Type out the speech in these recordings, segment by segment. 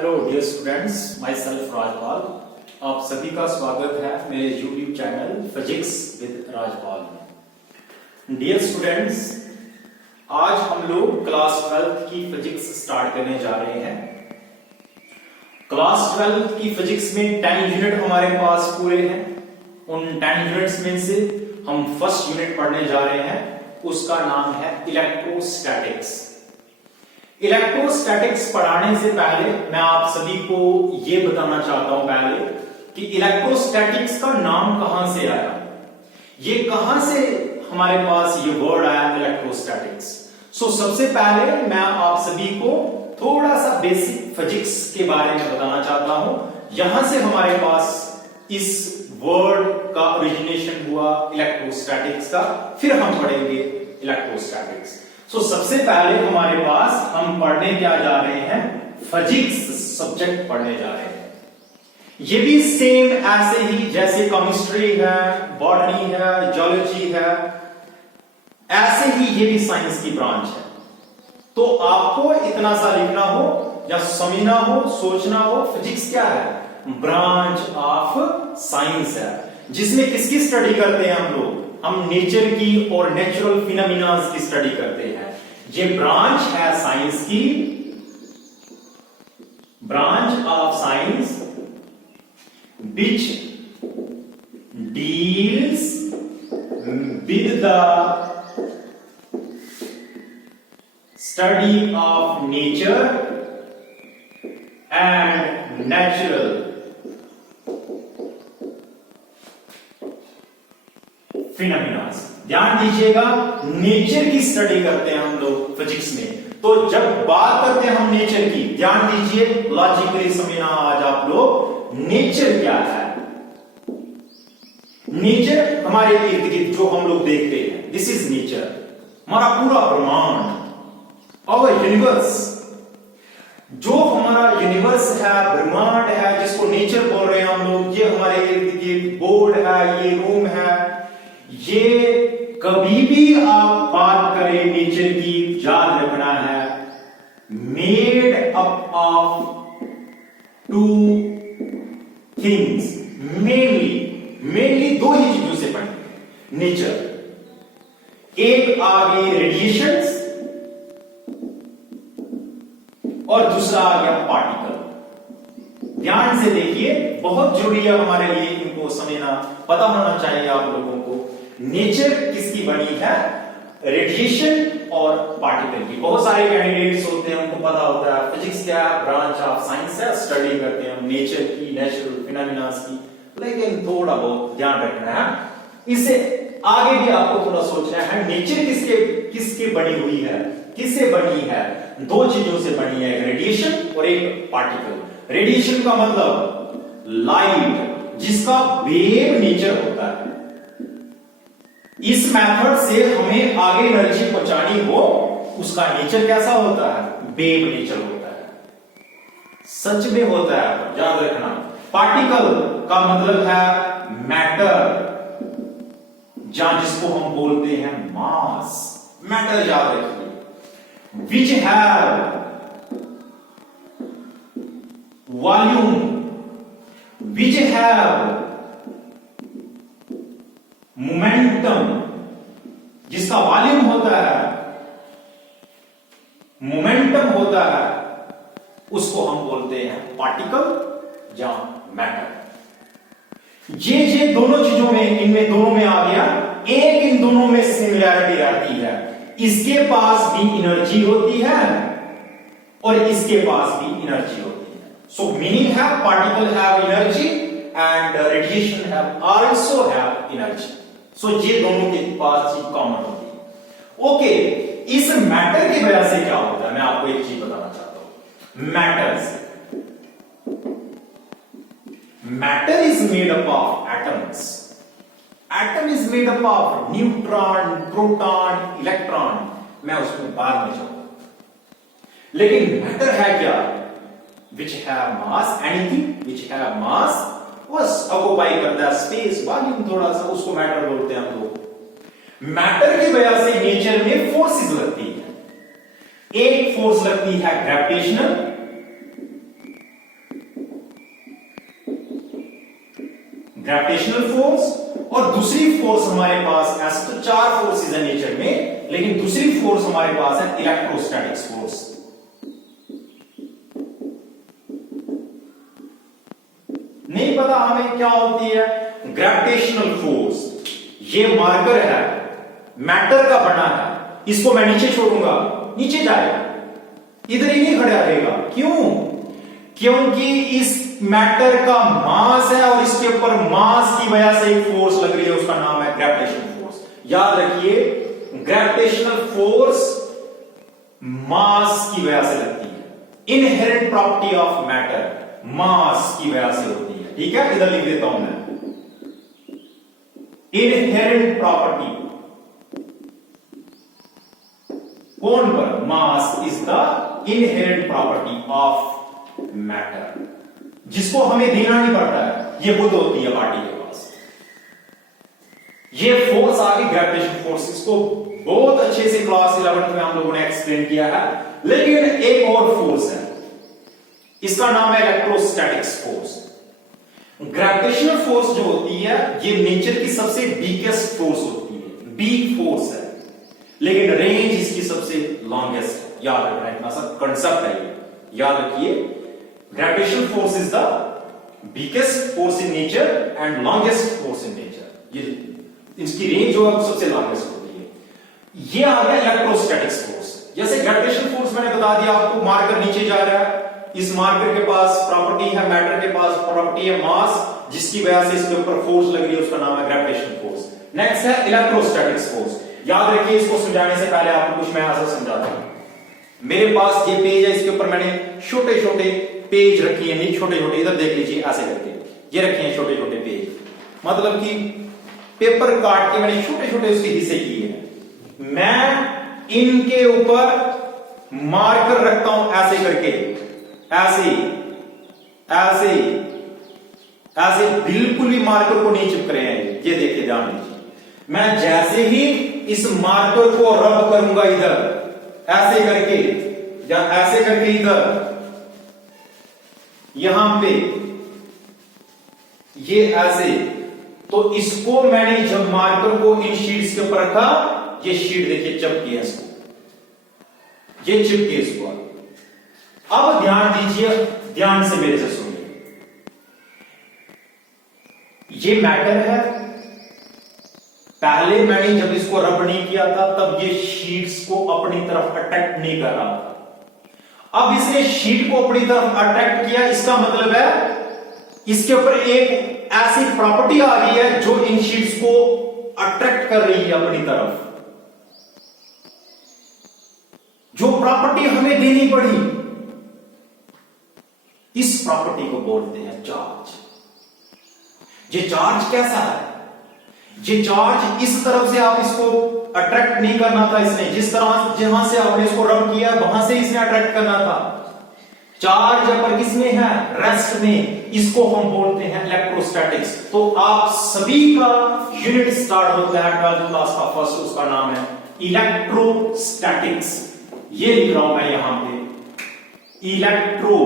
Hello dear students, myself Rajpal. आप सभी का स्वागत है मेरे YouTube channel physics with Rajpal में। डियर स्टूडेंट्स, आज हम लोग क्लास 12 की फिजिक्स स्टार्ट करने जा रहे हैं। क्लास 12 की फिजिक्स में 10 यूनिट हमारे पास पूरे हैं। उन 10 यूनिट्स में से हम फर्स्ट यूनिट पढ़ने जा रहे हैं, उसका नाम है इलेक्ट्रोस्टैटिक्स। इलेक्ट्रोस्टैटिक्स पढ़ाने से पहले मैं आप सभी को यह बताना चाहता हूं पहले कि इलेक्ट्रोस्टैटिक्स का नाम कहां से आया, ये कहां से हमारे पास ये वर्ड आया इलेक्ट्रोस्टैटिक्स। सबसे पहले मैं आप सभी को थोड़ा सा बेसिक फिजिक्स के बारे में बताना चाहता हूं। यहां से हमारे पास इस वर्ड का ओरिजिनेशन हुआ इलेक्ट्रोस्टैटिक्स का, फिर हम पढ़ेंगे इलेक्ट्रोस्टैटिक्स। सबसे पहले हमारे पास हम पढ़ने क्या जा रहे हैं, फिजिक्स सब्जेक्ट पढ़ने जा रहे हैं। ये भी सेम ऐसे ही जैसे केमिस्ट्री है, बॉटनी है, जियोलॉजी है, ऐसे ही ये भी साइंस की ब्रांच है। तो आपको इतना सा लिखना हो या समझना हो, सोचना हो, फिजिक्स क्या है, ब्रांच ऑफ साइंस है, जिसमें किसकी स्टडी करते हैं हम लोग, हम नेचर की और नेचुरल फिनोमिनास की स्टडी करते हैं। ये ब्रांच है साइंस की, branch of science which deals with the study of nature and natural phenomena। ध्यान दीजिएगा, नेचर की स्टडी करते हैं हम लोग फिजिक्स में। तो जब बात करते हैं हम नेचर की, ध्यान दीजिए, लॉजिकली समझना आज आप लोग नेचर क्या है। नेचर हमारे इर्द गिर्द जो हम लोग देखते हैं, दिस इज नेचर, हमारा पूरा ब्रह्मांड, आवर यूनिवर्स। जो हमारा यूनिवर्स है, ब्रह्मांड है, जिसको नेचर बोल रहे हैं हम लोग, ये हमारे इर्द गिर्द बोर्ड है, ये रूम है। ये कभी भी आप बात करें नेचर की, याद रखना है made up of two things. Mainly दो ही चीजों से बने नेचर। एक आ गई रेडिएशंस और दूसरा आ गया पार्टिकल। ध्यान से देखिए, बहुत जरूरी है हमारे लिए इनको समझना, पता होना चाहिए आप लोगों को। नेचर किसकी बनी है, रेडिएशन और पार्टिकल की। बहुत सारे कैंडिडेट्स होते हैं, उनको पता होता है फिजिक्स क्या है, ब्रांच ऑफ साइंस है, स्टडी करते हैं हम नेचर की, नेचुरल फिनोमिनास की, लेकिन थोड़ा बहुत ध्यान रखना है। इससे आगे भी आपको थोड़ा सोचना है, नेचर किसके बनी हुई है, किससे बनी है, दो चीजों से बनी है, एक रेडिएशन और एक पार्टिकल। रेडिएशन का मतलब लाइट, जिसका वेव नेचर होता है। इस मेथड से हमें आगे एनर्जी पहुंचानी हो, उसका नेचर कैसा होता है, वेव नेचर होता है, सच में होता है, याद रखना। पार्टिकल का मतलब है मैटर, जहां जिसको हम बोलते हैं मास, मैटर याद रखिए। Which have volume, which have momentum, जिसका वॉल्यूम होता है, मोमेंटम होता है, उसको हम बोलते हैं पार्टिकल या मैटर। ये दोनों चीजों में, इनमें दोनों में आ गया। एक इन दोनों में सिमिलैरिटी आती है, इसके पास भी एनर्जी होती है और इसके पास भी एनर्जी होती है। सो मीनिंग है particle have energy and radiation have also have energy. ये दोनों के पास चीज कॉमन होती है। ओके, इस मैटर की वजह से क्या होता है, मैं आपको एक चीज बताना चाहता हूं। Matter is made up of atoms. Atom is made up of neutron, proton, electron. मैं उसमें बाद में जाऊंगा, लेकिन मैटर है क्या, which have mass, anything which have मास बस ऑक्युपाई करता है स्पेस, वॉल्यूम थोड़ा सा, उसको मैटर बोलते हैं हम लोग। मैटर की वजह से नेचर में फोर्सेस लगती है। एक फोर्स लगती है ग्रेविटेशनल ग्रेविटेशनल फोर्स, और दूसरी फोर्स हमारे पास, ऐसे तो 4 फोर्सेस है नेचर में, लेकिन दूसरी फोर्स हमारे पास है इलेक्ट्रोस्टैटिक्स फोर्स। नहीं पता हमें क्या होती है ग्रेविटेशनल फोर्स। ये मार्कर है, मैटर का बना है, इसको मैं नीचे छोड़ूंगा, नीचे जाएगा, इधर ही नहीं खड़ा रहेगा। क्यों? क्योंकि इस मैटर का मास है और इसके ऊपर मास की वजह से एक फोर्स लग रही है, उसका नाम है ग्रेविटेशनल फोर्स। याद रखिए, ग्रेविटेशनल फोर्स मास की वजह से लगती है। इनहेरेंट प्रॉपर्टी ऑफ मैटर मास की वजह से होती है। ठीक है, इधर लिख देता हूं मैं, इनहेरेंट प्रॉपर्टी कौन पर? Mass is the inherent property of matter, जिसको हमें देना नहीं पड़ता है, ये खुद होती है पार्टी के पास। ये फोर्स आ गई ग्रेविटेशन फोर्स, इसको बहुत अच्छे से क्लास 11th में हम लोगों ने एक्सप्लेन किया है। लेकिन एक और फोर्स है, इसका नाम है इलेक्ट्रोस्टैटिक्स फोर्स। ग्रेविटेशनल फोर्स जो होती है, ये नेचर की सबसे वीकेस्ट फोर्स होती है, वीक फोर्स है, लेकिन रेंज इसकी सबसे लॉन्गेस्ट है। याद रखना, इतना सा कंसेप्ट है ये, याद रखिए। Gravitational force is the weakest force in nature and longest force in nature. ये इसकी रेंज जो है सबसे लॉन्गेस्ट होती है। ये आ गया इलेक्ट्रोस्टैटिक्स फोर्स। जैसे ग्रेविटेशनल फोर्स मैंने बता दिया आपको, मार्कर नीचे जा रहा है, इस मार्कर के पास प्रॉपर्टी है, मैटर के पास प्रॉपर्टी है मास, जिसकी वजह से इसके ऊपर फोर्स लग रही है, उसका नाम है ग्रेविटेशनल फोर्स। नेक्स्ट है इलेक्ट्रोस्टैटिक्स फोर्स। याद रखिए, इसको समझाने से पहले आपको कुछ मैं ऐसा समझाता हूं। मेरे पास ये पेज है, इसके ऊपर मैंने छोटे छोटे पेज रखी है, नहीं छोटे छोटे, इधर देख लीजिए ऐसे करके, ये रखे हैं छोटे छोटे पेज, मतलब कि पेपर काट के मैंने छोटे छोटे उसके हिस्से किए हैं। मैं इनके ऊपर मार्कर रखता हूं ऐसे करके, ऐसे ऐसे ऐसे, बिल्कुल भी मार्कर को नहीं चिपक रहे हैं। ये देखिए, ध्यान दीजिए, मैं जैसे ही इस मार्कर को रब करूंगा इधर ऐसे करके, या ऐसे करके इधर यहां पे, ये ऐसे, तो इसको मैंने जब मार्कर को इन शीट्स के ऊपर रखा, ये शीट देखिए चिपकी है, इसको ये चिपकी है इसको। अब ध्यान दीजिए, ध्यान से मेरे से सुनिए, ये मैटर है। पहले मैंने जब इसको रब नहीं किया था, तब ये शीट्स को अपनी तरफ अट्रैक्ट नहीं कर रहा था। अब इसने शीट को अपनी तरफ अट्रैक्ट किया, इसका मतलब है इसके ऊपर एक ऐसी प्रॉपर्टी आ गई है जो इन शीट्स को अट्रैक्ट कर रही है अपनी तरफ। जो प्रॉपर्टी हमें देनी पड़ी, इस प्रॉपर्टी को बोलते हैं चार्ज। ये चार्ज कैसा है? ये चार्ज इस तरफ से आप इसको अट्रैक्ट नहीं करना था, इसने जिस तरह जहां से आपने इसको रब किया वहां से इसने अट्रैक्ट करना था। चार्ज पर किसमें है? रेस्ट में। इसको हम बोलते हैं इलेक्ट्रोस्टैटिक्स। तो आप सभी का यूनिट स्टार्ट होता है 12th क्लास का फर्स्ट, उसका नाम है इलेक्ट्रोस्टैटिक्स। ये लिख रहा हूं मैं यहां पे, इलेक्ट्रो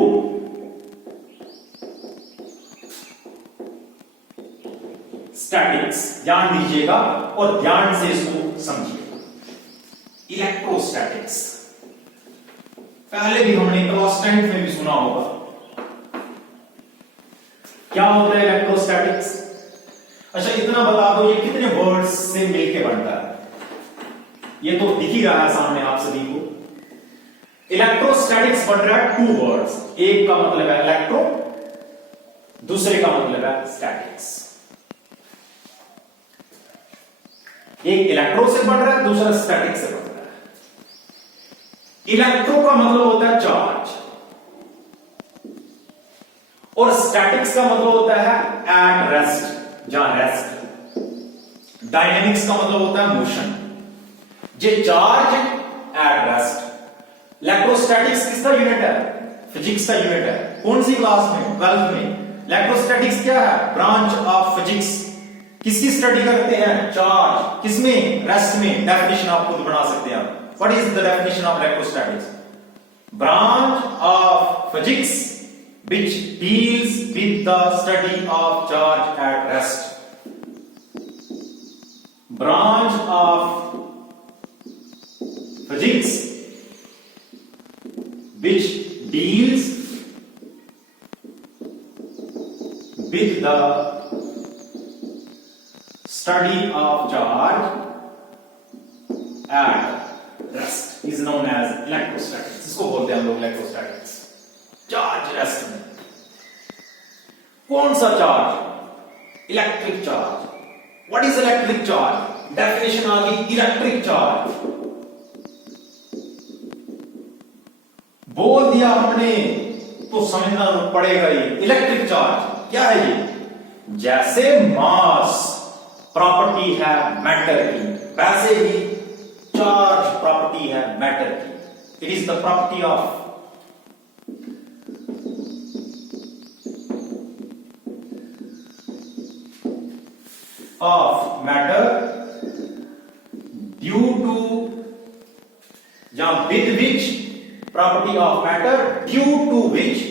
स्टैटिक्स। ध्यान दीजिएगा और ध्यान से इसको समझिए। इलेक्ट्रोस्टैटिक्स पहले भी हमने क्लास 10 में भी सुना होगा। क्या होता है इलेक्ट्रोस्टैटिक्स? अच्छा, इतना बता दो, ये कितने वर्ड्स से मिलकर बनता है? ये तो दिख ही रहा है सामने आप सभी को। इलेक्ट्रोस्टैटिक्स बन रहा है 2 वर्ड्स। एक का मतलब है इलेक्ट्रो, दूसरे का मतलब है स्टैटिक्स। एक इलेक्ट्रो से बन रहा है, दूसरा स्टैटिक से बन रहा है। इलेक्ट्रो का मतलब होता है चार्ज, और स्टैटिक्स का मतलब होता है एट रेस्ट, जहां रेस्ट। डायनेमिक्स का मतलब होता है मोशन। ये चार्ज एट रेस्ट। इलेक्ट्रोस्टैटिक्स किसका यूनिट है? फिजिक्स का यूनिट है। कौन सी क्लास में? 12th में। इलेक्ट्रोस्टैटिक्स क्या है? Branch of physics. किसकी स्टडी करते हैं? चार्ज। किसमें? रेस्ट में। डेफिनेशन आप खुद बना सकते हैं। What is the definition of electrostatics? Branch of physics which deals with the study of charge at rest. Branch of physics which deals with the study of charge at rest is known as electrostatics. इसको बोलते हैं हम लोग electrostatics. Charge rest में कौन सा charge? Electric charge. What is electric charge? Definition आ गई, इलेक्ट्रिक चार्ज। बोल दिया हमने तो समझना पड़ेगा। ये इलेक्ट्रिक चार्ज क्या है? ये जैसे मास प्रॉपर्टी है मैटर की, वैसे ही चार्ज प्रॉपर्टी है मैटर की। It is the property of matter due to या with which, property of matter due to which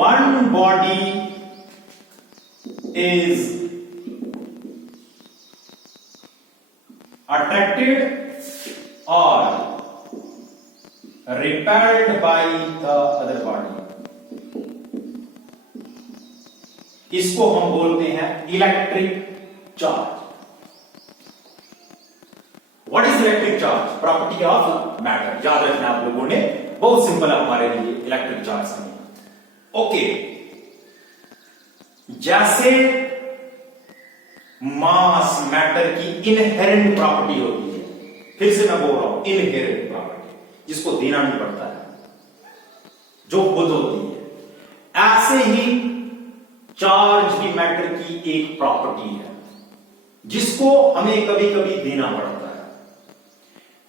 one body is attracted or repelled by the other body। इसको हम बोलते हैं electric charge. What is electric charge? Property of matter. याद रखना आप लोगों ने, बहुत सिंपल है हमारे लिए इलेक्ट्रिक चार्ज समझना। ओके, जैसे मास मैटर की इनहेरेंट प्रॉपर्टी होती है, फिर से मैं बोल रहा हूं इनहेरेंट प्रॉपर्टी, जिसको देना नहीं पड़ता है, जो खुद होती है, ऐसे ही चार्ज भी मैटर की एक प्रॉपर्टी है जिसको हमें कभी कभी देना पड़ता है।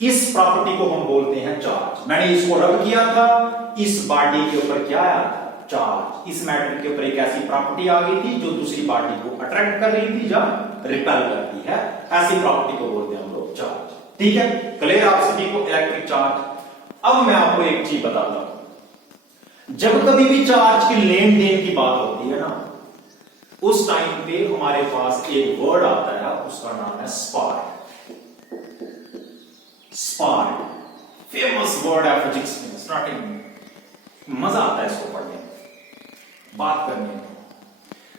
इस प्रॉपर्टी को हम बोलते हैं चार्ज। मैंने इसको रब किया था, इस बॉडी के ऊपर क्या आया था? चार्ज। इस मैटर के ऊपर एक ऐसी प्रॉपर्टी आ गई थी जो दूसरी बॉडी को अट्रैक्ट कर रही थी या रिपेल करती है। ऐसी प्रॉपर्टी को बोलते हैं हम लोग चार्ज। ठीक है, क्लियर आप सभी को इलेक्ट्रिक चार्ज। अब मैं आपको एक चीज बताता हूं, जब कभी भी चार्ज की लेन देन की बात होती है ना, उस टाइम पे हमारे पास एक वर्ड आता है, उसका नाम है स्पार्क। स्पार्क फेमस वर्ड है फिजिक्स में, स्टार्टिंग में मजा आता है इसको पढ़ने में, बात करने में।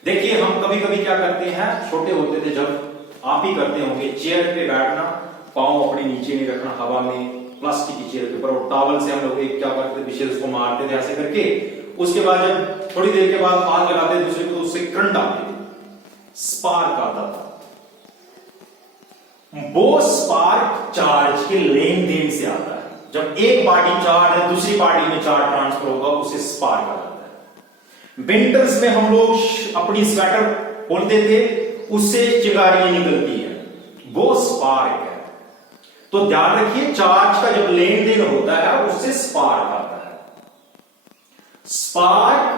देखिए हम कभी कभी क्या करते हैं, छोटे होते थे जब, आप ही करते होंगे, चेयर पे बैठना, पांव अपने नीचे नहीं रखना हवा में, प्लास्टिक की चेयर के ऊपर, और टॉवल से हम लोग एक क्या करते थे, पीछे उसको मारते थे ऐसे करके। उसके बाद जब थोड़ी देर के बाद हाथ लगाते दूसरे को, तो उससे करंट आते थे, स्पार्क आता था। वो स्पार्क चार्ज के लेन देन से आता है। जब एक बॉडी चार्ज है दूसरी बॉडी में चार्ज ट्रांसफर होगा, उसे स्पार्क आ जाता है। विंटर्स में हम लोग अपनी स्वेटर खोलते थे, उससे चिंगारियां निकलती है, वो स्पार्क है। तो ध्यान रखिए, चार्ज का जब लेन देन होता है उससे स्पार्क आता है। स्पार्क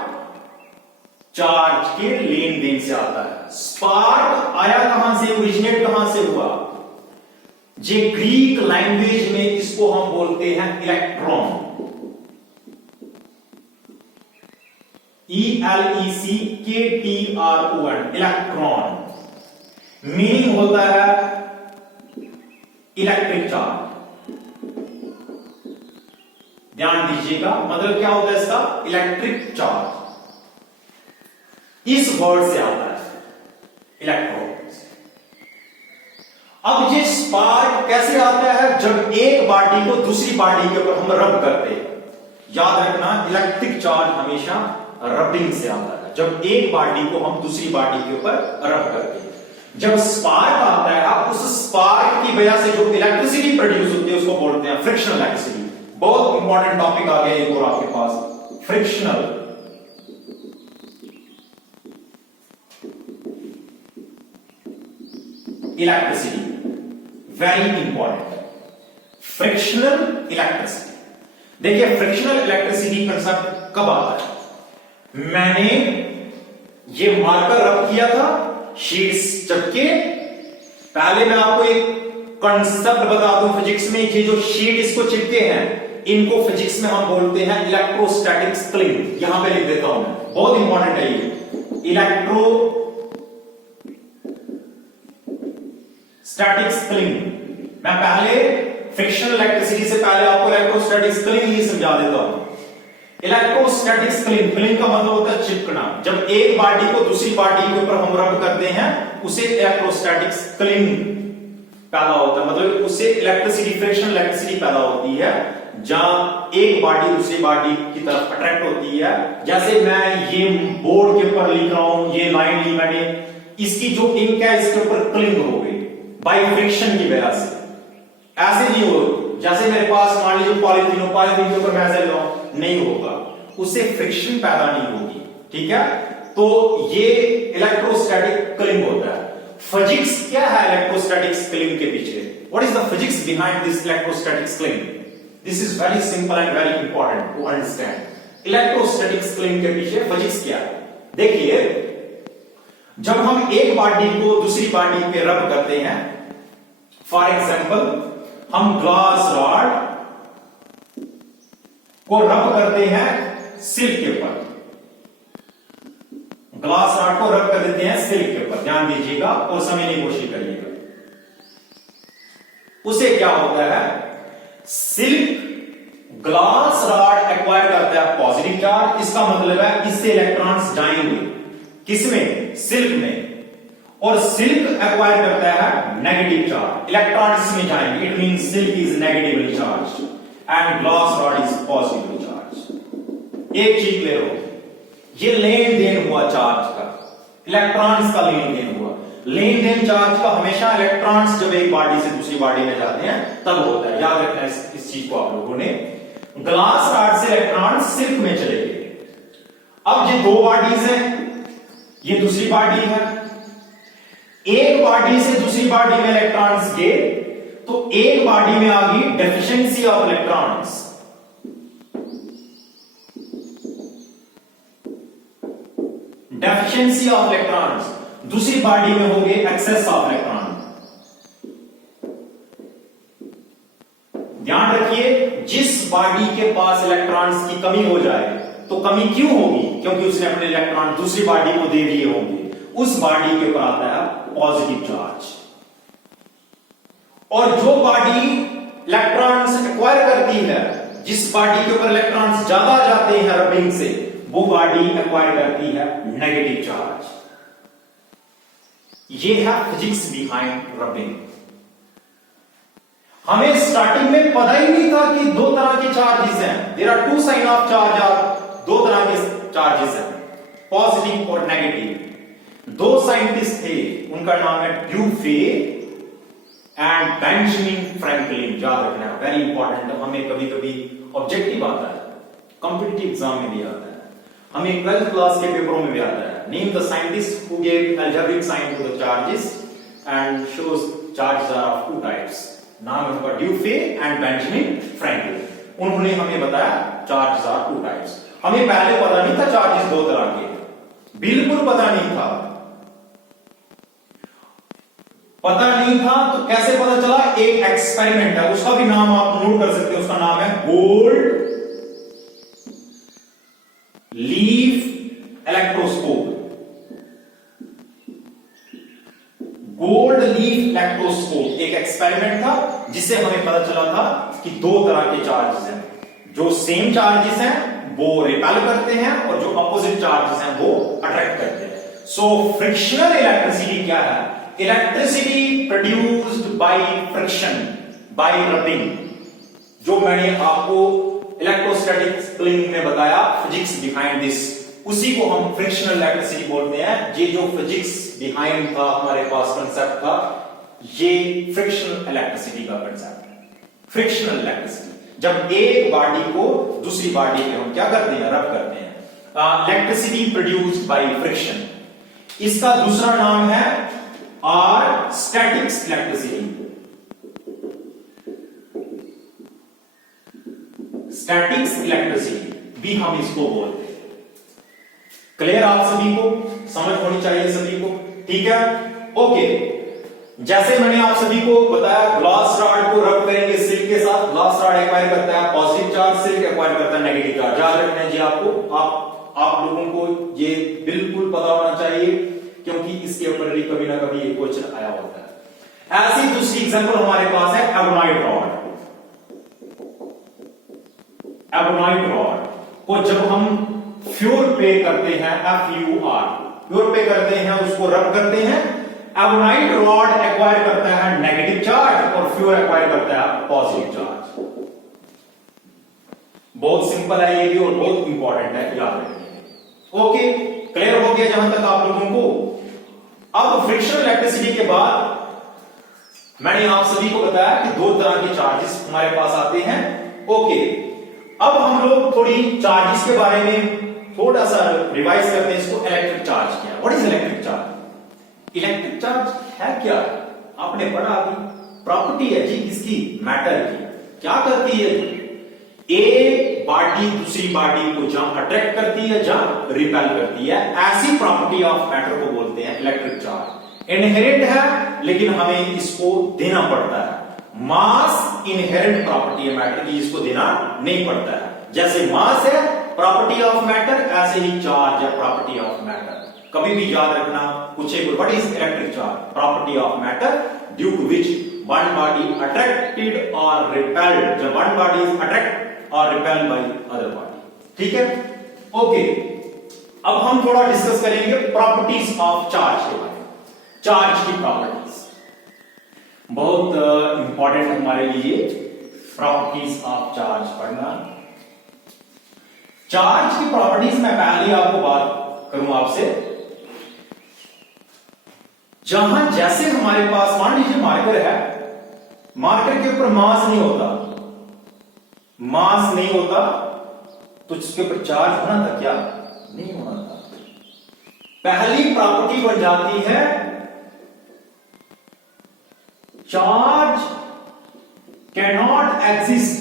चार्ज के लेन देन से आता है। स्पार्क आया कहां से, ओरिजिनेट कहां से हुआ? जे ग्रीक लैंग्वेज में इसको हम बोलते हैं इलेक्ट्रॉन। ELECTRON, electron. मीनिंग होता है इलेक्ट्रिक चार्ज। ध्यान दीजिएगा, मतलब क्या होता है इसका? Electric charge. इस वर्ड से आता है इलेक्ट्रॉन। अब ये स्पार्क कैसे आता है? जब एक बॉडी को दूसरी बॉडी के ऊपर हम रब करते हैं। याद रखना, इलेक्ट्रिक चार्ज हमेशा रबिंग से आता है, जब एक बॉडी को हम दूसरी बॉडी के ऊपर रब करते हैं। जब स्पार्क आता है, उस स्पार्क की वजह से जो इलेक्ट्रिसिटी प्रोड्यूस होती है उसको बोलते हैं फ्रिक्शनल इलेक्ट्रिसिटी। बहुत इंपॉर्टेंट टॉपिक आ गया एक और आपके पास, frictional electricity. Very important, frictional electricity. देखिए फ्रिक्शनल इलेक्ट्रिसिटी कंसेप्ट कब आता है? मैंने ये मार्कर रब किया था शीट्स चपके, पहले मैं आपको एक कंसेप्ट बता दूं फिजिक्स में, ये जो शीट इसको चिपके हैं इनको फिजिक्स में हम बोलते हैं इलेक्ट्रोस्टैटिक स्प्रिंग। यहां पे लिख देता हूं मैं, बहुत इंपॉर्टेंट है ये, इलेक्ट्रोस्टैटिक स्प्रिंग। मैं पहले फ्रिक्शनल इलेक्ट्रिसिटी से पहले आपको इलेक्ट्रोस्टैटिक स्प्रिंग ही समझा देता हूं। इलेक्ट्रोस्टैटिक स्प्रिंग का मतलब होता है चिपकना। जब एक बॉडी को दूसरी बॉडी के ऊपर हम रब करते हैं उसे इलेक्ट्रोस्टैटिक स्प्रिंग पैदा होता है, मतलब उससे इलेक्ट्रिसिटी, फ्रिक्शनल इलेक्ट्रिसिटी पैदा होती है जहां एक बॉडी दूसरी बॉडी की तरफ अट्रैक्ट होती है। जैसे मैं ये बोर्ड के ऊपर लिख रहा हूं, ये लाइन ली मैंने, इसकी जो इंक है इसके ऊपर क्लिंग हो गई बाय फ्रिक्शन की वजह से। ऐसे नहीं हो जैसे मेरे पास मान लीजिए पॉलीथीन हो, पॉलीथीन के ऊपर मैं ऐसे लगाऊं, नहीं होगा, उससे फ्रिक्शन पैदा नहीं होगी। ठीक है, तो ये इलेक्ट्रोस्टैटिक क्लिंग होता है। फिजिक्स क्या है इलेक्ट्रोस्टैटिक क्लिंग के पीछे? What is the physics behind this electrostatic cling? This is very simple and very important to understand. Electrostatic cling के पीछे फिजिक्स क्या है? देखिए, जब हम एक बॉडी को दूसरी बॉडी पे रब करते हैं, फॉर एग्जांपल हम ग्लास रॉड को रब करते हैं सिल्क के ऊपर, ग्लास रॉड को रब कर देते हैं सिल्क के ऊपर, ध्यान दीजिएगा और समझने की कोशिश करिएगा। उसे क्या होता है, सिल्क ग्लास रॉड एक्वायर करता है पॉजिटिव चार्ज, इसका मतलब है इससे इलेक्ट्रॉन्स जाएंगे किसमें, सिल्क में, और सिल्क एक्वायर करता है नेगेटिव चार्ज, इलेक्ट्रॉन्स में जाएंगे। It means silk is negatively charged and glass rod is positively charged. एक चीज क्लियर हो, ये लेन देन हुआ चार्ज का, इलेक्ट्रॉन्स का लेन देन हुआ। लेन देन चार्ज का हमेशा इलेक्ट्रॉन्स जब एक बॉडी से दूसरी बॉडी में जाते हैं तब होता है, याद रखना इस चीज को आप लोगों ने। ग्लास रॉड से इलेक्ट्रॉन्स सिल्क में चले गए। अब ये दो बॉडीज हैं, ये दूसरी बॉडी है, एक बॉडी से दूसरी बॉडी में इलेक्ट्रॉन्स गए तो एक बॉडी में आ गई deficiency of electrons, deficiency of electrons, दूसरी बॉडी में हो गए एक्सेस ऑफ इलेक्ट्रॉन। ध्यान रखिए, जिस बॉडी के पास इलेक्ट्रॉन्स की कमी हो जाए तो कमी क्यों होगी, क्योंकि उसने अपने इलेक्ट्रॉन दूसरी बॉडी को दे दिए होंगे, उस बॉडी के ऊपर आता है पॉजिटिव चार्ज। और जो बॉडी इलेक्ट्रॉन्स एक्वायर करती है, जिस बॉडी के ऊपर इलेक्ट्रॉन्स ज्यादा जाते हैं रबिंग से, वो बॉडी एक्वायर करती है नेगेटिव चार्ज। ये है फिजिक्स बिहाइंड रबिंग। हमें स्टार्टिंग में पता ही नहीं था कि दो तरह के चार्जेस हैं, there are two sign of charge, दो तरह के चार्जेस हैं, पॉजिटिव और नेगेटिव। दो साइंटिस्ट थे, उनका नाम है ड्यूफे एंड बेंजामिन फ्रैंकलिन। याद रखना, वेरी इंपॉर्टेंट, हमें कभी कभी ऑब्जेक्टिव आता है, कॉम्पिटिटिव एग्जाम में भी आता है, हमें 12th क्लास के पेपरों में भी आता है। Name the scientist who gave algebraic sign to the charges and shows charges are of two types. नाम है उनका ड्यूफे एंड बेंजामिन फ्रैंकलिन। उन्होंने हमें बताया चार्जेस आर टू टाइप्स। हमें पहले पता नहीं था चार्जेस दो तरह के, बिल्कुल पता नहीं था। पता नहीं था तो कैसे पता चला? एक एक्सपेरिमेंट है, उसका भी नाम आप नोट कर सकते हैं, उसका नाम है gold leaf electroscope. Gold leaf electroscope एक एक्सपेरिमेंट था जिससे हमें पता चला था कि दो तरह के चार्जेस हैं, जो सेम चार्जेस हैं वो रिपेल करते हैं और जो अपोजिट चार्जेस हैं वो अट्रैक्ट करते हैं। सो फ्रिक्शनल इलेक्ट्रिसिटी क्या है? Electricity produced by friction, bye rubbing. जो मैंने आपको इलेक्ट्रोस्टैटिक क्लिंग में बताया, फिजिक्स बिहाइंड दिस, उसी को हम फ्रिक्शनल इलेक्ट्रिसिटी बोलते हैं। ये जो फिजिक्स बिहाइंड था, हमारे पास कंसेप्ट था, ये फ्रिक्शनल इलेक्ट्रिसिटी का कंसेप्ट है। फ्रिक्शनल इलेक्ट्रिसिटी, जब एक बॉडी को दूसरी बॉडी पे हम क्या करते हैं, रब करते हैं। Electricity produced by friction. इसका दूसरा नाम है or statics electricity. Statics electricity भी हम इसको बोलते हैं। क्लियर आप सभी को? समझ होनी चाहिए सभी को, ठीक है? ओके, जैसे मैंने आप सभी को बताया, ग्लास रॉड को रब करेंगे सिल्क के साथ, ग्लास रॉड एक्वायर करता है पॉजिटिव चार्ज, सिल्क एक्वायर करता है नेगेटिव चार्ज। याद रखना है जी आपको, आप लोगों को ये बिल्कुल पता होना चाहिए, क्योंकि इसके ऊपर भी कभी ना कभी एक क्वेश्चन आया होता है। ऐसी दूसरी एग्जांपल हमारे पास है एबोनाइट रॉड। एबोनाइट रॉड को जब हम फ्योर पे करते हैं, FUR फ्योर पे करते हैं, उसको रब करते हैं, एबोनाइट रॉड एक्वायर करता है नेगेटिव चार्ज और फ्योर एक्वायर करता है पॉजिटिव चार्ज। बहुत सिंपल है ये भी और बहुत इंपॉर्टेंट है, याद रखिए। ओके, क्लियर हो गया जहां तक आप लोगों को। अब फ्रिक्शनल इलेक्ट्रिसिटी के बाद मैंने आप सभी को बताया कि दो तरह के चार्जेस हमारे पास आते हैं। ओके, अब हम लोग थोड़ी चार्जेस के बारे में थोड़ा सा रिवाइज करते हैं। इसको इलेक्ट्रिक चार्ज क्या है, what is electric charge? Electric charge है क्या? आपने पढ़ा कि प्रॉपर्टी है जी इसकी, मैटर की। क्या करती है? एक बॉडी दूसरी बॉडी को जहां अट्रैक्ट करती है, जहां रिपेल करती है, ऐसी प्रॉपर्टी ऑफ मैटर को बोलते हैं इलेक्ट्रिक चार्ज। इनहेरेंट है लेकिन हमें इसको देना पड़ता है। मास इनहेरेंट प्रॉपर्टी है मैटर की, इसको देना नहीं पड़ता है। जैसे मास है प्रॉपर्टी ऑफ मैटर, ऐसे ही चार्ज है प्रॉपर्टी ऑफ मैटर। कभी भी याद रखना, पूछेगा what is electric charge? Property of matter due to which one body attracted और रिपेल्ड, जब वन बॉडी इज अट्रैक्ट और रिपेल्ड बाय अदर बॉडी। ठीक है, ओके। अब हम थोड़ा डिस्कस करेंगे प्रॉपर्टीज ऑफ चार्ज के बारे में। चार्ज की प्रॉपर्टीज बहुत इंपॉर्टेंट हमारे लिए, प्रॉपर्टीज ऑफ चार्ज पढ़ना। चार्ज की प्रॉपर्टीज में पहले आपको बात करूं आपसे, जहां जैसे हमारे पास मान लीजिए मार्कर है, मार्कर के ऊपर मास नहीं होता, मास नहीं होता तो इसके ऊपर चार्ज होना था क्या? नहीं होना था। पहली प्रॉपर्टी बन जाती है charge can not exist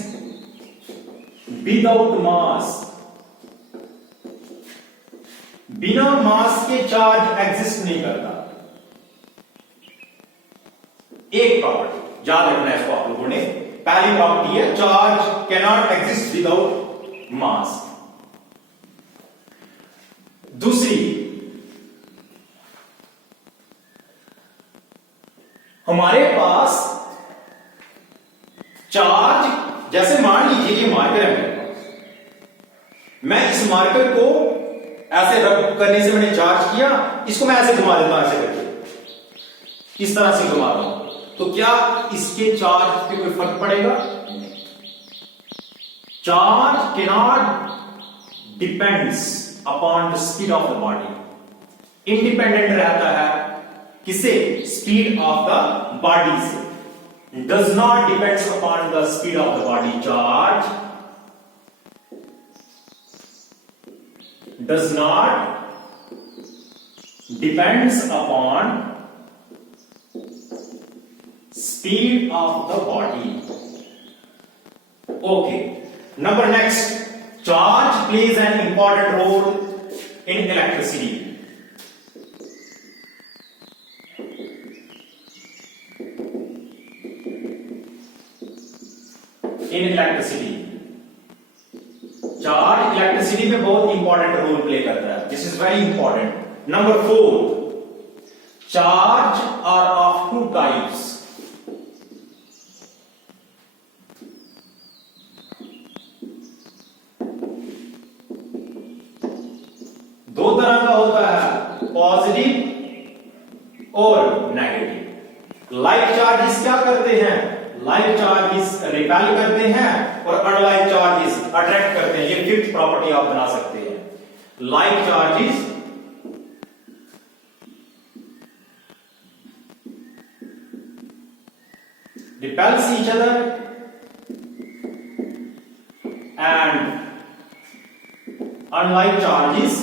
without mass. बिना मास के चार्ज एग्जिस्ट नहीं करता। एक प्रॉपर्टी याद रखना है इसको आप लोगों ने, पहली प्रॉपर्टी है charge can not exist without mass. दूसरी, हमारे पास चार्ज, जैसे मान लीजिए ये मार्कर है मेरे पास, मैं इस मार्कर को ऐसे रब करने से मैंने चार्ज किया, इसको मैं ऐसे घुमा देता हूं, ऐसे करके इस तरह से घुमाता हूं, तो क्या इसके चार्ज पे कोई फर्क पड़ेगा? Charge can not depends upon the speed of the body. Independent रहता है किसे? स्पीड ऑफ द बॉडी से। Does not depends upon the speed of the body. Charge does not depends upon speed of the body. Okay, number next, charge plays an important role in electricity. In electricity, charge electricity में बहुत important role play करता है। This is very important. Number 4, charge are of 2 types. दो तरह का होता है, positive और नेगेटिव। लाइक चार्जेस क्या करते हैं? लाइक चार्जेस रिपेल करते हैं और अनलाइक चार्जेस अट्रैक्ट करते हैं। ये फिफ्थ प्रॉपर्टी आप बना सकते हैं। Like charges repels each other and unlike charges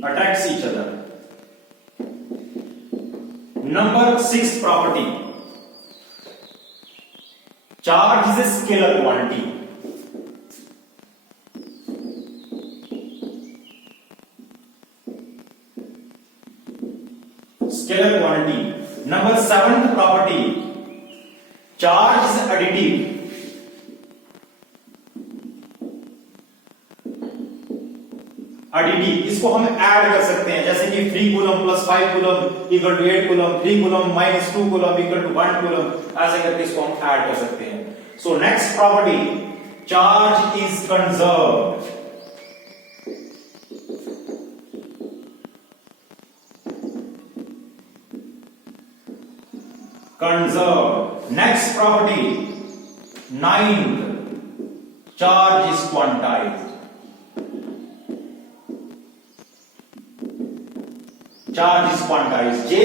attracts each other. Number 6 property, charge is a scalar quantity. Scalar quantity. Number 7th property, charge is additive. Additive, इसको हम add कर सकते हैं, जैसे कि 3 coulomb plus 5 coulomb equal to 8 coulomb, 3 coulomb minus 2 coulomb equal to 1 coulomb, ऐसे करके इसको हम ऐड कर सकते हैं। So next property, charge is conserved. Conserved. Next property 9th, charge is quantized. Charge is quantized. ये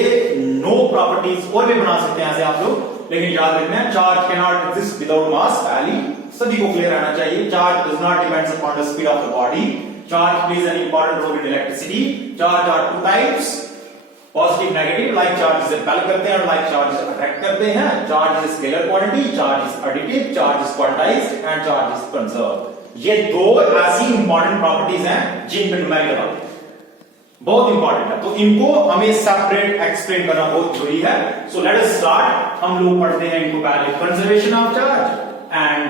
9 प्रॉपर्टीज और भी बना सकते हैं ऐसे आप लोग, लेकिन याद रखना charge can not exist without mass. पहली सभी को क्लियर रहना चाहिए। Charge does not depends upon the speed of the body. Charge plays an important role in electricity. Charge are 2 types, positive negative. Like charge से repel करते हैं और like charge से अट्रैक्ट करते हैं। Charge is scalar quantity, charge is additive, charge is quantized and charge is conserved. ये 2 ऐसी important properties हैं जिन पे न्यूमेरिकल बहुत इंपॉर्टेंट है, तो इनको हमें सेपरेट एक्सप्लेन करना बहुत जरूरी है। So let us start. हम लोग पढ़ते हैं इनको पहले, conservation of charge and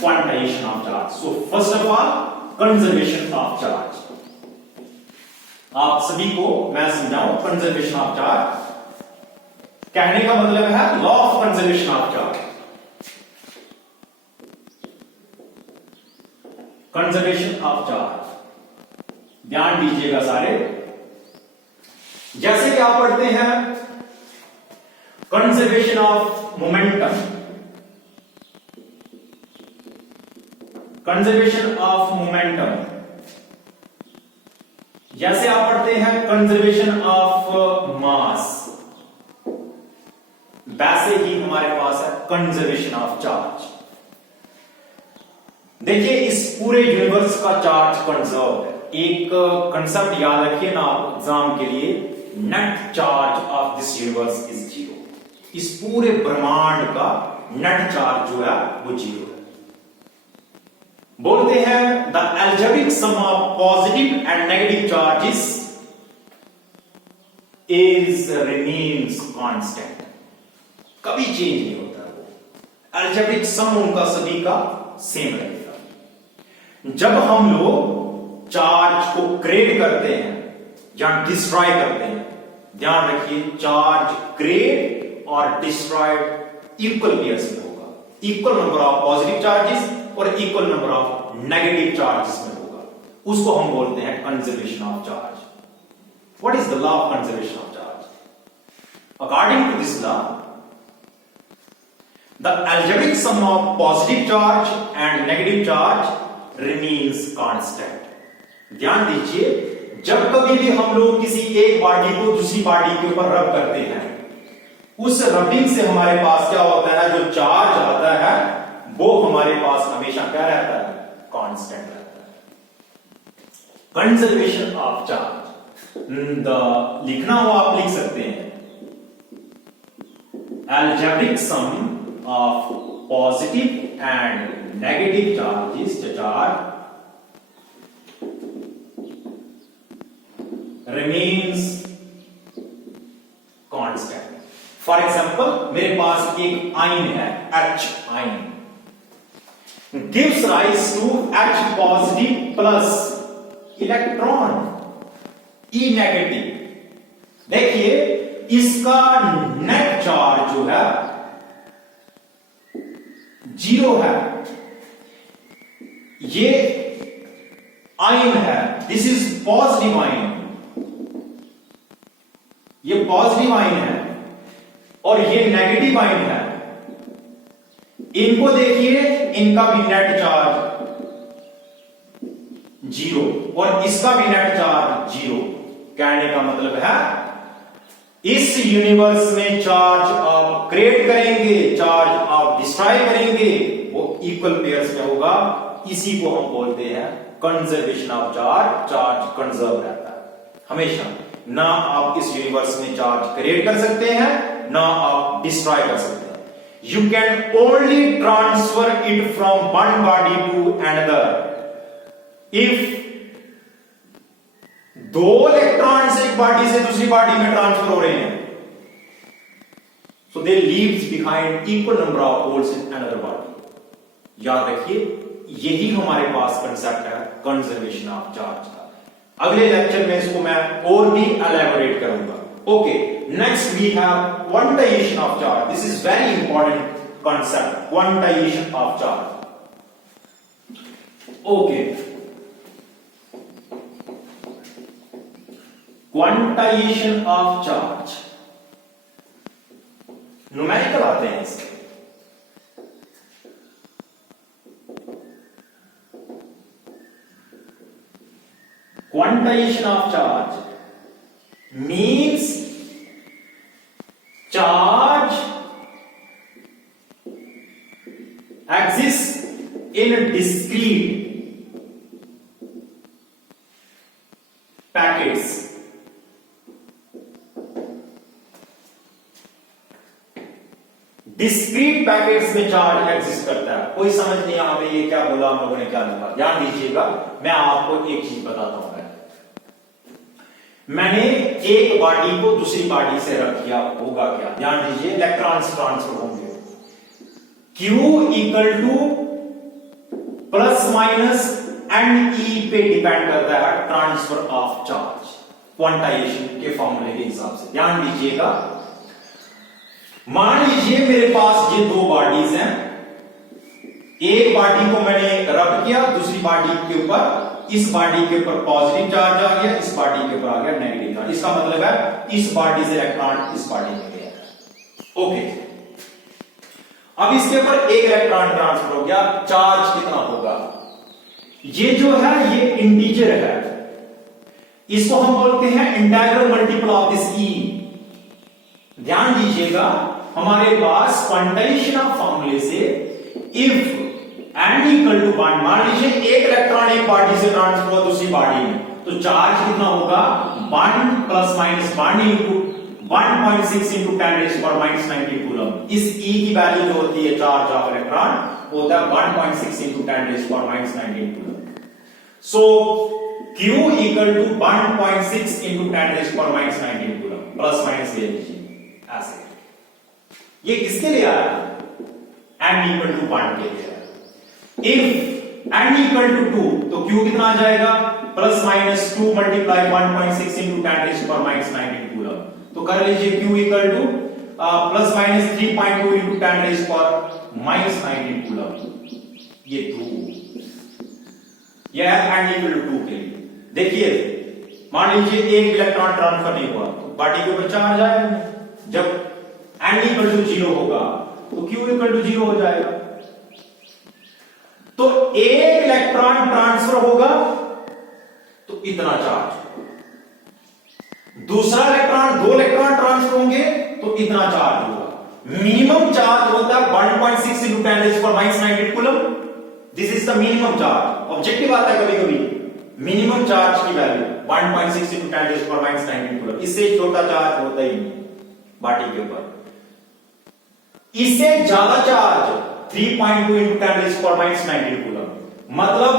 quantization of charge. So first of all conservation of charge. आप सभी को मैं समझाऊं कंजर्वेशन ऑफ चार्ज। कहने का मतलब है law of conservation of charge. Conservation of charge, ध्यान दीजिएगा सारे। जैसे कि आप पढ़ते हैं conservation of momentum, conservation of momentum. जैसे आप पढ़ते हैं कंजर्वेशन ऑफ मास, वैसे ही हमारे पास है कंजर्वेशन ऑफ चार्ज। देखिए इस पूरे यूनिवर्स का चार्ज कंजर्व है। एक कंसेप्ट याद रखिए ना आप एग्जाम के लिए, net charge of this universe is 0। इस पूरे ब्रह्मांड का नेट चार्ज जो है वो 0 है। बोलते हैं the algebraic sum of positive and negative charges is remains constant. कभी चेंज नहीं होता वो। एल्जेब्रिक सम उनका सभी का सेम रहेगा। जब हम लोग चार्ज को क्रिएट करते हैं या डिस्ट्रॉय करते हैं, ध्यान रखिए चार्ज क्रिएट और डिस्ट्रॉयड इक्वल पेयर्स में होगा। Equal number of positive charges और equal number of negative charges में होगा। उसको हम बोलते हैं conservation of charge. What is the law of conservation of charge? According to this law, the algebraic sum of positive charge and negative charge remains constant. ध्यान दीजिए, जब कभी भी हम लोग किसी एक पार्टी को दूसरी पार्टी के ऊपर रब करते हैं, उस रबिंग से हमारे पास क्या होता है, जो चार्ज आता है वो हमारे पास हमेशा क्या रहता है, कांस्टेंट रहता है। कंजर्वेशन ऑफ चार्ज लिखना हो आप लिख सकते हैं, algebraic sum of positive and negative charges charge remains constant। For example मेरे पास एक आयन है H ion, gives rise to H positive plus electron E negative. देखिए इसका नेट चार्ज जो है 0 है। ये आयन है, दिस इज पॉजिटिव आयन, ये पॉजिटिव आयन है और ये नेगेटिव आयन है। इनको देखिए, इनका भी नेट चार्ज 0 और इसका भी नेट चार्ज 0। कहने का मतलब है इस यूनिवर्स में चार्ज आप क्रिएट करेंगे, चार्ज आप डिस्ट्रॉय करेंगे, वो इक्वल पेयर्स में होगा। इसी को हम बोलते हैं conservation of charge. Charge conserve रहता है हमेशा। ना आप इस यूनिवर्स में चार्ज क्रिएट कर सकते हैं, ना आप डिस्ट्रॉय कर सकते हैं। You can only transfer it from one body to another if दो इलेक्ट्रॉन्स एक बॉडी से दूसरी बॉडी में ट्रांसफर हो रहे हैं, so they leaves behind equal number of holes in another body. याद रखिए, यही हमारे पास कंसेप्ट है कंजर्वेशन ऑफ चार्ज का। अगले लेक्चर में इसको मैं और भी एलैबोरेट करूंगा। Okay, next we have quantization of charge. This is very important concept, quantization of charge. Okay, quantization of charge, numerical आते हैं इसके। quantization of charge means charge exists in discrete packets. Discrete packets में charge exist करता है। कोई समझ नहीं आ हमें ये क्या बोला, हम लोगों ने क्या लिखा। ध्यान दीजिएगा, मैं आपको एक चीज बताता हूं। मैंने एक बॉडी को दूसरी बॉडी से रख दिया, होगा क्या? ध्यान दीजिए, इलेक्ट्रॉन्स ट्रांसफर होंगे। Q equal to plus minus and e पे डिपेंड करता है ट्रांसफर ऑफ चार्ज, क्वांटाइजेशन के फॉर्मूले के हिसाब से। ध्यान दीजिएगा, मान लीजिए मेरे पास ये दो बॉडीज हैं, एक बॉडी को मैंने रब किया दूसरी बॉडी के ऊपर, इस बॉडी के ऊपर पॉजिटिव चार्ज आ गया, इस बॉडी के ऊपर आ गया नेगेटिव चार्ज। इसका मतलब है इस बॉडी से इलेक्ट्रॉन इस बॉडी में गया। ओके, अब इसके ऊपर एक इलेक्ट्रॉन ट्रांसफर हो गया, चार्ज कितना होगा? ये जो है ये इंटीजर है, इसको हम बोलते हैं इंटीग्रल मल्टीपल ऑफ दिस ई। ध्यान दीजिएगा, हमारे पास क्वांटाइजेशन ऑफ फॉर्मूले से इफ n इक्वल टू 1, मान लीजिए एक इलेक्ट्रॉन एक बॉडी से ट्रांसफर हुआ दूसरी बॉडी में, तो चार्ज कितना होगा? 1 plus minus 1 into 1.6 into 10 raise power minus 19 coulomb. इस E की वैल्यू जो होती है चार्ज ऑफ इलेक्ट्रॉन, वो होता है 1.6 into 10 raise power minus 19 coulomb. So Q equal to 1.6 into 10 raise power minus 19 coulomb, plus minus ले लीजिए ऐसे। ये किसके लिए आया? n इक्वल टू 1 के लिए। इफ n इक्वल टू 2, तो Q कितना आ जाएगा? Plus minus 2 multiply 1.6 into 10 raise power minus 19 coulomb. तो कर लीजिए Q equal to plus minus 3.2 into 10 raise power minus 19 coulomb. ये 2, यह है n इक्वल टू 2 के लिए। देखिए, मान लीजिए एक इलेक्ट्रॉन ट्रांसफर नहीं हुआ, तो बॉडी के ऊपर चार्ज आएगा। जब n इक्वल टू 0 होगा तो Q इक्वल टू 0 हो जाएगा। तो एक इलेक्ट्रॉन ट्रांसफर होगा तो इतना चार्ज, दूसरा इलेक्ट्रॉन, दो इलेक्ट्रॉन ट्रांसफर होंगे तो इतना चार्ज होगा। मिनिमम चार्ज होता है 1.6 into 10 raise power minus 19 coulomb. This is the minimum charge. Objective आता है कभी कभी, मिनिमम चार्ज की value 1.6 into 10 raise power minus 19 coulomb. इससे छोटा चार्ज होता ही नहीं बॉडी के ऊपर। इससे ज्यादा charge 3.2 into 10 raise power minus 19 coulomb, मतलब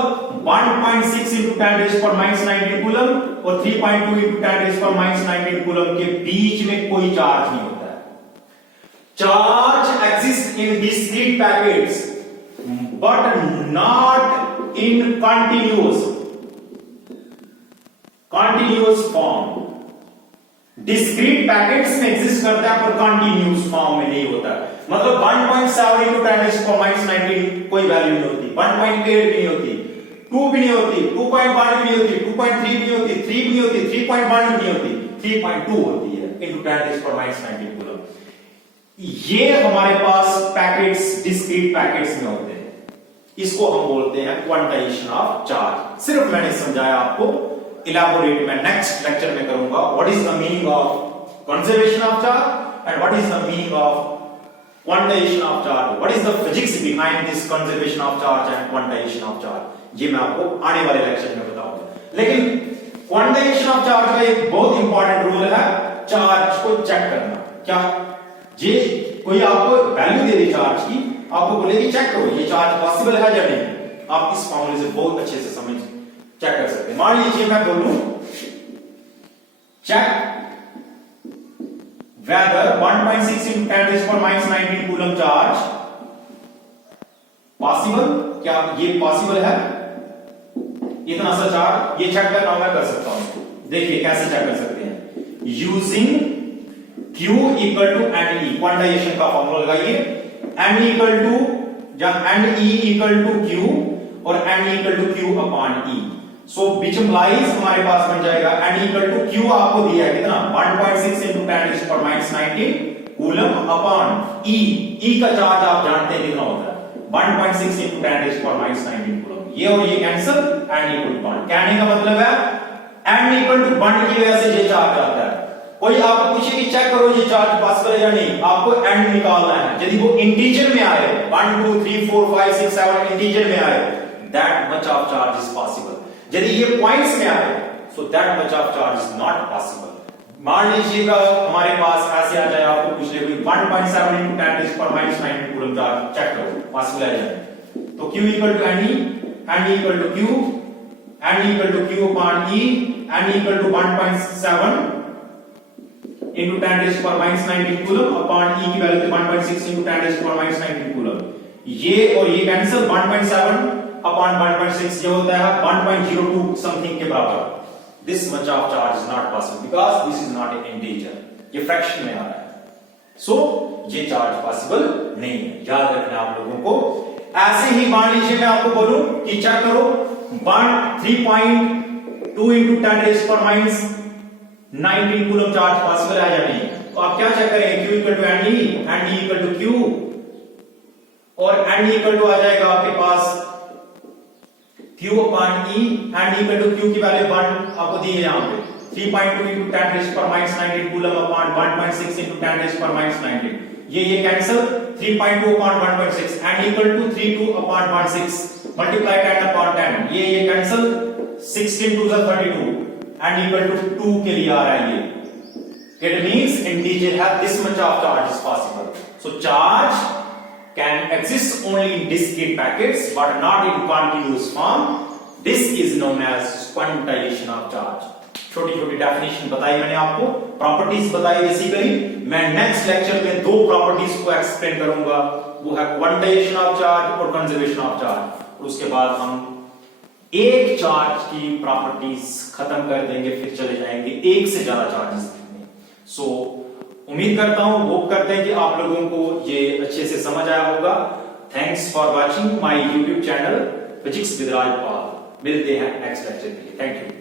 1.6 into 10 raise power minus 19 coulomb और 3.2 into 10 raise power minus 19 coulomb के बीच में कोई चार्ज नहीं होता है। Charge exist in discrete packets but not in continuous form. Discrete packets में एग्जिस्ट करता है पर कंटिन्यूअस फॉर्म में नहीं होता। मतलब 1.7 इंटू 10 रेज़ पावर माइनस 19 कोई वैल्यू नहीं होती, 1.8 भी नहीं होती, 2 भी नहीं होती, 2.1 भी नहीं होती, 2.3 भी नहीं होती, 3 भी नहीं होती, 3.1 भी नहीं होती, 3.2 होती है into 10 raise power minus 19 coulomb. ये हमारे पास पैकेट्स डिस्क्रीट पैकेट्स में होते हैं, इसको हम बोलते हैं क्वांटाइजेशन ऑफ चार्ज। सिर्फ मैंने समझाया आपको, इलैबोरेट मैं नेक्स्ट लेक्चर में करूंगा। What is the meaning of conservation of charge and what is the meaning of quantization of charge, what is the physics behind this conservation of charge and quantization of charge, ये मैं आपको आने वाले lecture में बताऊंगा। लेकिन quantization of charge का एक बहुत इंपॉर्टेंट रूल है, चार्ज को चेक करना। क्या ये कोई आपको वैल्यू दे दे चार्ज की, आपको बोलेगी चेक करो ये चार्ज पॉसिबल है या नहीं, आप इस फॉर्मूले से बहुत अच्छे से समझ चेक कर सकते हैं। मान लीजिए मैं बोलूं check whether 1.6 into 10 raised to minus 19 coulomb charge possible, क्या ये पॉसिबल है? इतना सा चार्ज ये चेक करना मैं कर सकता हूं। देखिए कैसे चेक कर सकते हैं, using Q equal to n E, quantization का फॉर्मूला लगाइए, एंड इक्वल टू जब n E equal to Q और n equal to Q upon E, so which implies हमारे पास बन जाएगा एंड इक्वल टू Q आपको दिया है कितना 1.6 into 10 raised to minus 19 coulomb upon E का चार्ज आप जानते हैं कितना होता है 1.6 into 10 raised to minus 19 coulomb, ये और ये कैंसिल, एंड इक्वल टू बॉन्ड, कहने का मतलब है एंड इक्वल टू बॉन्ड की वजह से ये चार्ज आता है। कोई आपको पूछे कि चेक करो ये चार्ज पॉसिबल है या नहीं, आपको एंड निकालना है, यदि वो इंटीजर में आए 1 2 3 4 5 6 7 इंटीजर में आए that much of charge is possible, यदि ये पॉइंट्स में आए so that much of charge is not possible. मान लीजिएगा हमारे पास ऐसे आ जाए, आपको पूछ ले 1.7 into 10 raised to minus 19 coulomb charge check करो पॉसिबल है जाए, तो Q equal to n E equal to Q, n equal to Q upon E, n equal to 1.7 into 10 raised to minus 19 coulomb upon E की value 1.6 into 10 raised to minus 19 coulomb, ये और ये cancel, 1.7 upon 1.6 ये होता है 1.02 something के बराबर। This much of charge is not possible because this is not an integer, ये फ्रैक्शन में आ रहा है, सो ये चार्ज पॉसिबल नहीं है, याद रखना आप लोगों को। ऐसे ही मान लीजिए मैं आपको बोलूं कि चेक करो 3.2 into 10 raised to minus 19 coulomb charge possible है या नहीं, तो आप क्या चेक करेंगे Q equal to n E equal to Q, और एंड इक्वल टू आ जाएगा आपके पास Q upon E, n equal to Q की वैल्यू 1 आपको दी है यहां पे 3.2 into 10 raised to minus 19 coulomb upon 1.6 into 10 raised to minus 19, ये cancel, 3.2 upon 1.6 n equal to 32 upon 1.6 multiply 10 upon 10, ये कैंसिल, 16 2 32 एंड इक्वल टू 2 के लिए आ रहा है ये, it means integer have this much of charge is possible, so charge can exist only in discrete packets but not in continuous form. This is known as quantization of charge. छोटी छोटी definition बताई मैंने आपको, properties बताई basically. मैं next lecture में दो properties को एक्सप्लेन करूंगा, वो है क्वांटाइजेशन ऑफ चार्ज और कंजर्वेशन ऑफ चार्ज, और उसके बाद हम एक चार्ज की प्रॉपर्टीज खत्म कर देंगे, फिर चले जाएंगे एक से ज्यादा चार्जेस में। सो उम्मीद करता हूं, होप करते हैं कि आप लोगों को ये अच्छे से समझ आया होगा। Thanks for watching my YouTube channel physics with Rajpal. मिलते हैं नेक्स्ट लेक्चर के लिए, थैंक यू।